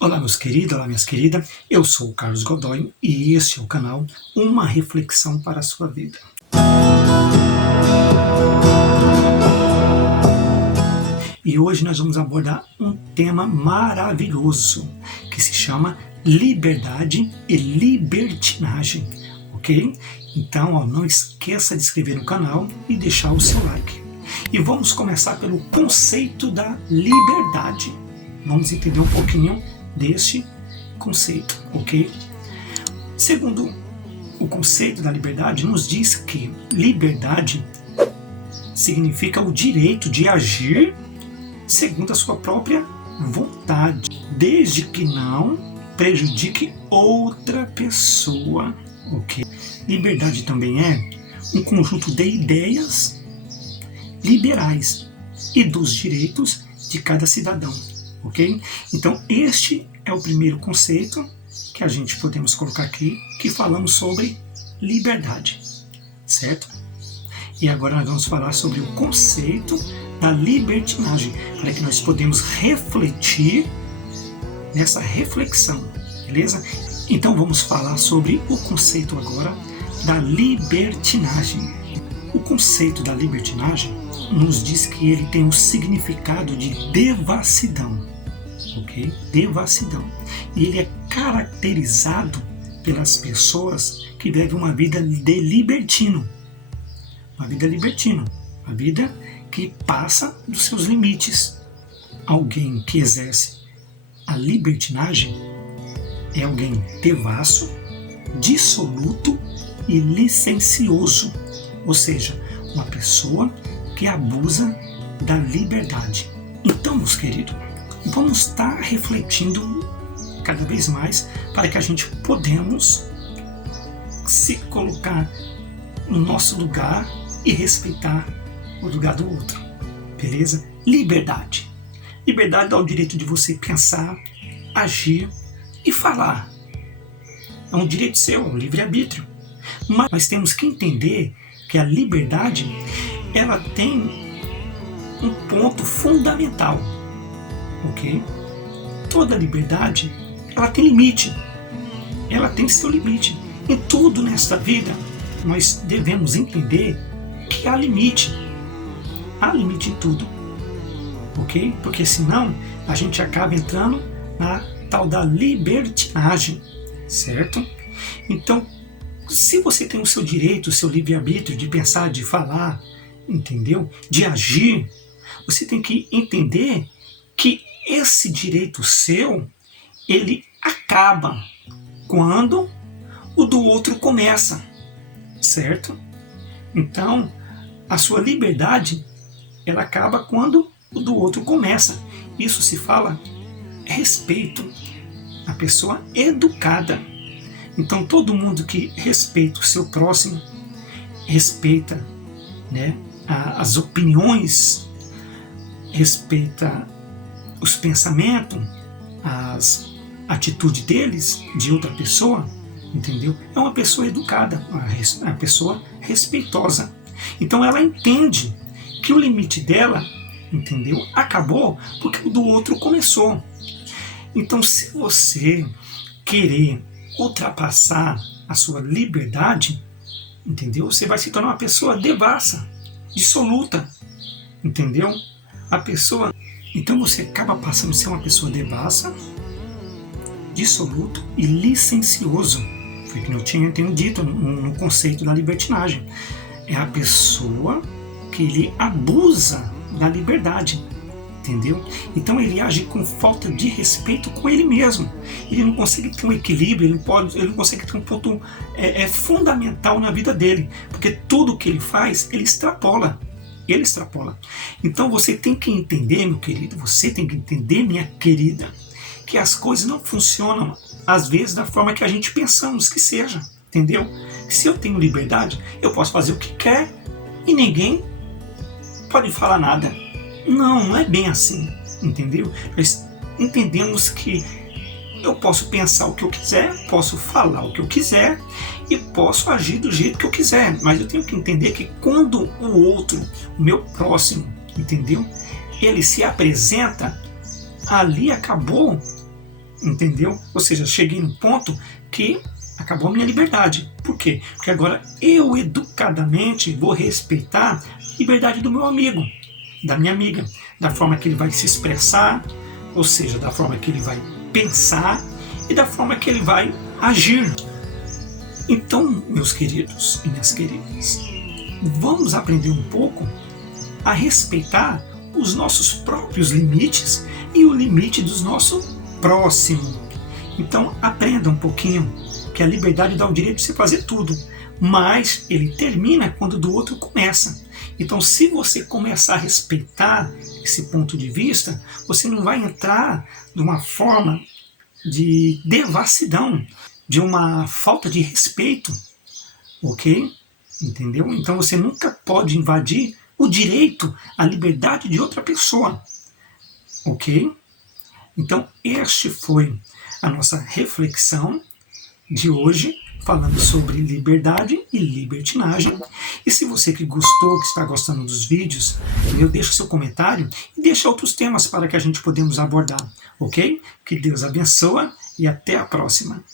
Olá meus queridos, olá minhas queridas, eu sou o Carlos Godoy e este é o canal Uma Reflexão para a Sua Vida. E hoje nós vamos abordar um tema maravilhoso que se chama liberdade e libertinagem, ok? Então não esqueça de inscrever no canal e deixar o seu like. E vamos começar pelo conceito da liberdade. Vamos entender um pouquinho deste conceito, ok? Segundo o conceito da liberdade, nos diz que liberdade significa o direito de agir segundo a sua própria vontade, desde que não prejudique outra pessoa, ok? Liberdade também é um conjunto de ideias liberais e dos direitos de cada cidadão. Ok? Então este é o primeiro conceito que a gente podemos colocar aqui, que falamos sobre liberdade, certo? E agora nós vamos falar sobre o conceito da libertinagem, para que nós podemos refletir nessa reflexão, beleza? Então vamos falar sobre o conceito agora da libertinagem. O conceito da libertinagem nos diz que ele tem um significado de devassidão, ok? Devassidão. E ele é caracterizado pelas pessoas que vivem uma vida de libertino. Uma vida libertina, uma vida que passa dos seus limites. Alguém que exerce a libertinagem é alguém devasso, dissoluto e licencioso, ou seja, uma pessoa que abusa da liberdade. Então, meus queridos, vamos estar refletindo cada vez mais para que a gente podemos se colocar no nosso lugar e respeitar o lugar do outro, beleza? Liberdade. Liberdade dá o direito de você pensar, agir e falar. É um direito seu, um livre-arbítrio. Mas nós temos que entender que a liberdade ela tem um ponto fundamental, ok? Toda liberdade ela tem limite, ela tem seu limite. Em tudo nesta vida nós devemos entender que há limite em tudo, ok? Porque senão a gente acaba entrando na tal da libertinagem, certo? Então, se você tem o seu direito, o seu livre-arbítrio de pensar, de falar, entendeu? De agir, você tem que entender que esse direito seu, ele acaba quando o do outro começa, certo? Então, a sua liberdade, ela acaba quando o do outro começa. Isso se fala respeito, a pessoa educada. Então, todo mundo que respeita o seu próximo, respeita, né, as opiniões, respeita os pensamentos, as atitudes deles, de outra pessoa, entendeu? É uma pessoa educada, uma pessoa respeitosa. Então ela entende que o limite dela, entendeu? Acabou porque o do outro começou. Então se você querer ultrapassar a sua liberdade, entendeu? Você vai se tornar uma pessoa devassa, dissoluta, entendeu? A pessoa, então você acaba passando a ser uma pessoa devassa, dissoluto e licencioso. Foi o que eu tenho dito no conceito da libertinagem. É a pessoa que ele abusa da liberdade, entendeu? Então ele age com falta de respeito com ele mesmo. Ele não consegue ter um equilíbrio, ele não consegue ter um ponto fundamental na vida dele, porque tudo que ele faz, ele extrapola. Então você tem que entender, meu querido, você tem que entender, minha querida, que as coisas não funcionam, às vezes, da forma que a gente pensamos que seja, entendeu? Se eu tenho liberdade, eu posso fazer o que quer e ninguém pode falar nada. Não é bem assim, entendeu? Nós entendemos que eu posso pensar o que eu quiser, posso falar o que eu quiser e posso agir do jeito que eu quiser, mas eu tenho que entender que quando o outro, o meu próximo, entendeu? Ele se apresenta, ali acabou entendeu? Ou seja, cheguei num ponto que acabou a minha liberdade. Por quê? Porque agora eu educadamente vou respeitar a liberdade do meu amigo, da minha amiga, da forma que ele vai se expressar, ou seja, da forma que ele vai pensar e da forma que ele vai agir. Então, meus queridos e minhas queridas, vamos aprender um pouco a respeitar os nossos próprios limites e o limite do nosso próximo. Então, aprenda um pouquinho que a liberdade dá o direito de você fazer tudo, mas ele termina quando do outro começa. Então, se você começar a respeitar esse ponto de vista, você não vai entrar numa forma de devassidão, de uma falta de respeito, ok? Entendeu? Então você nunca pode invadir o direito à liberdade de outra pessoa, ok? Então este foi a nossa reflexão de hoje, falando sobre liberdade e libertinagem. E se você que gostou, que está gostando dos vídeos, deixa seu comentário e deixa outros temas para que a gente podemos abordar, ok? Que Deus abençoe e até a próxima.